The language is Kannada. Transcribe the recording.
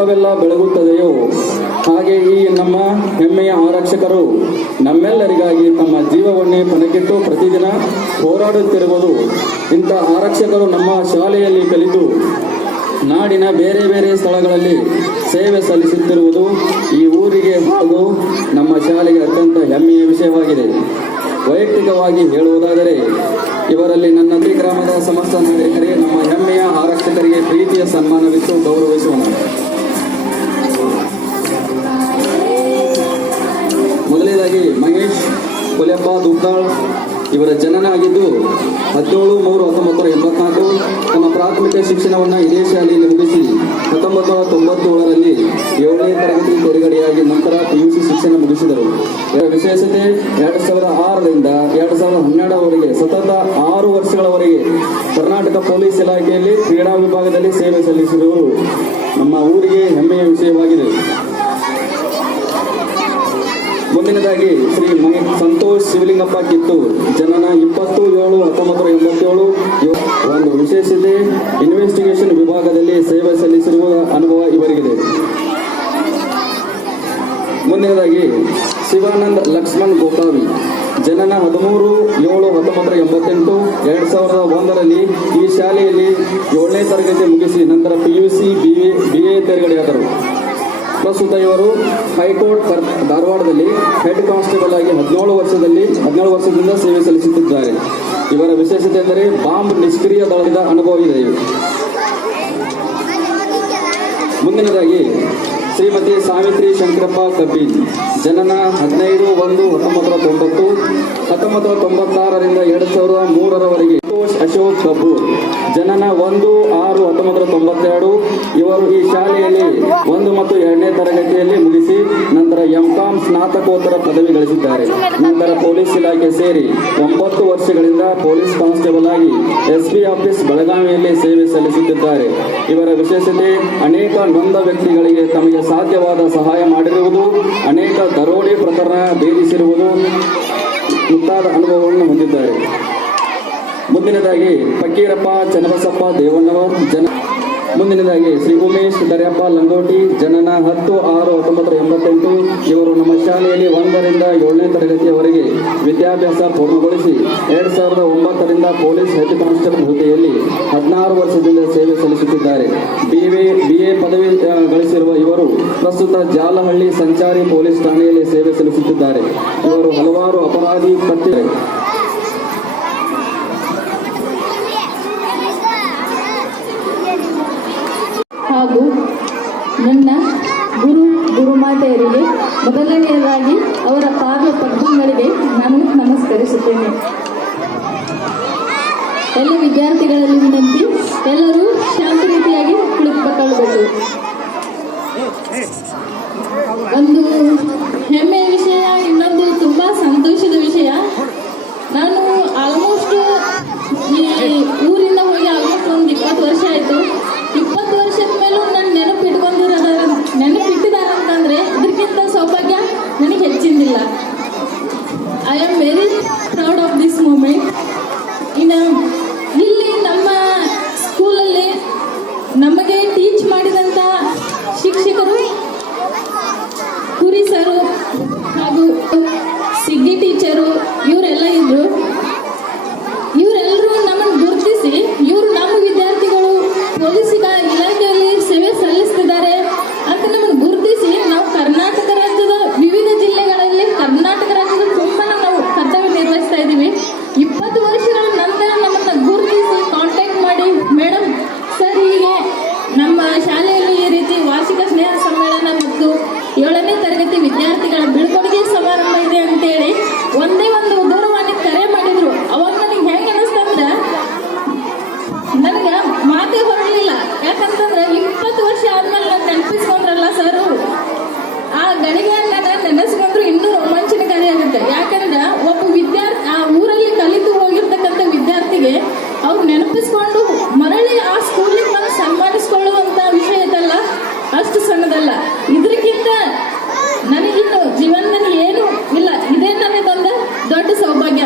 ಲೋಕವೆಲ್ಲ ಬೆಳಗುತ್ತದೆಯೋ? ಹಾಗೆ ಈ ನಮ್ಮ ಹೆಮ್ಮೆಯ ಆರಕ್ಷಕರು ನಮ್ಮೆಲ್ಲರಿಗಾಗಿ ತಮ್ಮ ಜೀವವನ್ನೇ ಪಣಕ್ಕಿಟ್ಟು ಪ್ರತಿದಿನ ಹೋರಾಡುತ್ತಿರುವುದು. ಇಂಥ ಆರಕ್ಷಕರು ನಮ್ಮ ಶಾಲೆಯಲ್ಲಿ ಕಲಿತು ನಾಡಿನ ಬೇರೆ ಬೇರೆ ಸ್ಥಳಗಳಲ್ಲಿ ಸೇವೆ ಸಲ್ಲಿಸುತ್ತಿರುವುದು ಈ ಊರಿಗೆ ಹಾಗೂ ನಮ್ಮ ಶಾಲೆಗೆ ಅತ್ಯಂತ ಹೆಮ್ಮೆಯ ವಿಷಯವಾಗಿದೆ. ವೈಯಕ್ತಿಕವಾಗಿ ಹೇಳುವುದಾದರೆ, ಇವರಲ್ಲಿ ನನ್ನ ಗ್ರಾಮದ ಸಮಸ್ತ ನಾಗರಿಕರಿಗೆ ನಮ್ಮ ಹೆಮ್ಮೆಯ ಆರಕ್ಷಕರಿಗೆ ಪ್ರೀತಿಯ ಸನ್ಮಾನವಿತ್ತು ಗೌರವಿಸೋಣ. ದುಗ್ಗಾಳ್ ಇವರ ಜನನ ಆಗಿದ್ದು ಹದಿನೇಳು, ಮೂರು ಹತ್ತೊಂಬತ್ತು ನೂರ ಎಂಬತ್ನಾಲ್ಕು ತಮ್ಮ ಪ್ರಾಥಮಿಕ ಶಿಕ್ಷಣವನ್ನು ಇದೇ ಶಾಲೆಯಲ್ಲಿ ಮುಗಿಸಿ ಹತ್ತೊಂಬತ್ತು ನೂರ ತೊಂಬತ್ತೇಳರಲ್ಲಿ ಏಳನೇ ತರಗತಿ ತೆರೆಗಡೆಯಾಗಿ ನಂತರ ಪಿಯುಸಿ ಶಿಕ್ಷಣ ಮುಗಿಸಿದರು. ಇದರ ವಿಶೇಷತೆ ಎರಡು ಸಾವಿರದ ಆರರಿಂದ ಎರಡು ಸಾವಿರದ ಹನ್ನೆರಡರವರೆಗೆ ಸತತ ಆರು ವರ್ಷಗಳವರೆಗೆ ಕರ್ನಾಟಕ ಪೊಲೀಸ್ ಇಲಾಖೆಯಲ್ಲಿ ಕ್ರೀಡಾ ವಿಭಾಗದಲ್ಲಿ ಸೇವೆ ಸಲ್ಲಿಸಿರುವುದು ನಮ್ಮ ಊರಿಗೆ ಹೆಮ್ಮೆಯ ವಿಷಯವಾಗಿದೆ. ಮುಂದಿನದಾಗಿ ಶ್ರೀ ಸಂತೋಷ್ ಶಿವಲಿಂಗಪ್ಪ ಕಿತ್ತು ಜನನ ಇಪ್ಪತ್ತು ಏಳು ಹತ್ತೊಂಬತ್ತು ಎಂಬತ್ತೇಳು. ಒಂದು ವಿಶೇಷತೆ ಇನ್ವೆಸ್ಟಿಗೇಷನ್ ವಿಭಾಗದಲ್ಲಿ ಸೇವೆ ಸಲ್ಲಿಸಿರುವ ಅನುಭವ ಇವರಿಗಿದೆ. ಮುಂದಿನದಾಗಿ ಶಿವಾನಂದ್ ಲಕ್ಷ್ಮಣ್ ಗೋಪಾವಿ ಜನನ ಹದಿಮೂರು ಏಳು ಹತ್ತೊಂಬತ್ತು ನೂರ ಎಂಬತ್ತೆಂಟು. ಎರಡು ಸಾವಿರದ ಒಂದರಲ್ಲಿ ಈ ಶಾಲೆಯಲ್ಲಿ ಏಳನೇ ತರಗತಿ ಮುಗಿಸಿ ನಂತರ P U C B A B A ತೇರ್ಗಡೆಯಾದರು. ಪ್ರಸ್ತುತ ಇವರು ಹೈಕೋರ್ಟ್ ಧಾರವಾಡದಲ್ಲಿ ಹೆಡ್ ಕಾನ್ಸ್ಟೇಬಲ್ ಆಗಿ ಹದಿನೇಳು ವರ್ಷದಲ್ಲಿ, ಹದಿನೇಳು ವರ್ಷದಿಂದ ಸೇವೆ ಸಲ್ಲಿಸುತ್ತಿದ್ದಾರೆ. ಇವರ ವಿಶೇಷತೆ ಎಂದರೆ ಬಾಂಬ್ ನಿಷ್ಕ್ರಿಯ ದಳದ ಅನುಭವ ಇದೆ ಮುಂದಿನದಾಗಿ ಶ್ರೀಮತಿ ಸಾವಿತ್ರಿ ಶಂಕರಪ್ಪ ಕಬ್ಬಿ ಜನನ ಹದಿನೈದು ಒಂದು ಹತ್ತೊಂಬತ್ತು ತೊಂಬತ್ತು ಹತ್ತೊಂಬತ್ತು ತೊಂಬತ್ತಾರರಿಂದ ಎರಡು ಸಾವಿರದ ಮೂರರವರೆಗೆ ಸಂತೋಷ್ ಅಶೋಕ್ ಕಪೂರ್. ಜನನ ಒಂದು, ಆರು ಹತ್ತೊಂಬತ್ತು ತೊಂಬತ್ತೆರಡು. ಇವರು ಈ ಶಾಲೆಯಲ್ಲಿ ಒಂದು ಮತ್ತು ಎರಡನೇ ತರಗತಿಯಲ್ಲಿ ಮುಗಿಸಿ ನಂತರ ಎಂ ಕಾಂ ಸ್ನಾತಕೋತ್ತರ ಪದವಿ ಗಳಿಸಿದ್ದಾರೆ. ನಂತರ ಪೊಲೀಸ್ ಇಲಾಖೆ ಸೇರಿ ಒಂಬತ್ತು ವರ್ಷಗಳಿಂದ ಪೊಲೀಸ್ ಕಾನ್ಸ್ಟೇಬಲ್ ಆಗಿ ಎಸ್ಪಿ ಆಫೀಸ್ ಬೆಳಗಾವಿಯಲ್ಲಿ ಸೇವೆ ಸಲ್ಲಿಸುತ್ತಿದ್ದಾರೆ. ಇವರ ವಿಶೇಷತೆ, ಅನೇಕ ನೊಂದ ವ್ಯಕ್ತಿಗಳಿಗೆ ತಮಗೆ ಸಾಧ್ಯವಾದ ಸಹಾಯ ಮಾಡಿರುವುದು, ಅನೇಕ ದರೋಡೆ ಪ್ರಕರಣ ಭೇದಿಸಿರುವುದು, ಮುಂತಾದ ಅನುಭವಗಳನ್ನು ಹೊಂದಿದ್ದಾರೆ. ಮುಂದಿನದಾಗಿ ಫಕೀರಪ್ಪ, ಚನ್ನಬಸಪ್ಪ, ದೇವಣ್ಣವರ್, ಜನ ಮುಂದಿನದಾಗಿ ಶ್ರೀ ಉಮೇಶ್, ದರ್ಯಪ್ಪ, ಲಂಗೋಟಿ, ಜನನ ಹತ್ತು, ಆರು ಹತ್ತೊಂಬತ್ತು ಎಂಬತ್ತೆಂಟು. ಇವರು ನಮ್ಮ ಶಾಲೆಯಲ್ಲಿ ಒಂದರಿಂದ ಏಳನೇ ತರಗತಿಯವರೆಗೆ ವಿದ್ಯಾಭ್ಯಾಸ ಪೂರ್ಣಗೊಳಿಸಿ ಎರಡ್ ಸಾವಿರದ ಒಂಬತ್ತರಿಂದ ಪೊಲೀಸ್ ಹೆಡ್ ಕಾನ್ಸ್ಟೇಬಲ್ ಹುದ್ದೆಯಲ್ಲಿ ಹದಿನಾರು ವರ್ಷದಿಂದ ಸೇವೆ ಸಲ್ಲಿಸುತ್ತಿದ್ದಾರೆ. ಬಿಎ ಬಿಎ ಪದವಿ ಗಳಿಸಿರುವ ಇವರು ಪ್ರಸ್ತುತ ಜಾಲಹಳ್ಳಿ ಸಂಚಾರಿ ಪೊಲೀಸ್ ಠಾಣೆಯಲ್ಲಿ ಸೇವೆ ಸಲ್ಲಿಸುತ್ತಿದ್ದಾರೆ. ಇವರು ಹಲವಾರು ಅಪರಾಧಿ ಪತ್ತೆ ಹಾಗೂ ನನ್ನ ಗುರು ಗುರುಮಾತೆಯರಿಗೆ ಮೊದಲನೆಯದಾಗಿ ಅವರ ಪಾದ ಪದ್ಮಗಳಿಗೆ ನಾನು ನಮಸ್ಕರಿಸುತ್ತೇನೆ. ಎಲ್ಲ ವಿದ್ಯಾರ್ಥಿಗಳಲ್ಲಿ ವಿನಂತಿ ಎಲ್ಲರೂ ಶಾಂತ proud ಅಷ್ಟು ಸಣ್ಣದಲ್ಲ. ಇದಕ್ಕಿಂತ ನನಗಿನ್ನು ಜೀವನದಲ್ಲಿ ಏನು ಇಲ್ಲ. ಇದೇ ನನಗೆ ತಂದ ದೊಡ್ಡ ಸೌಭಾಗ್ಯ.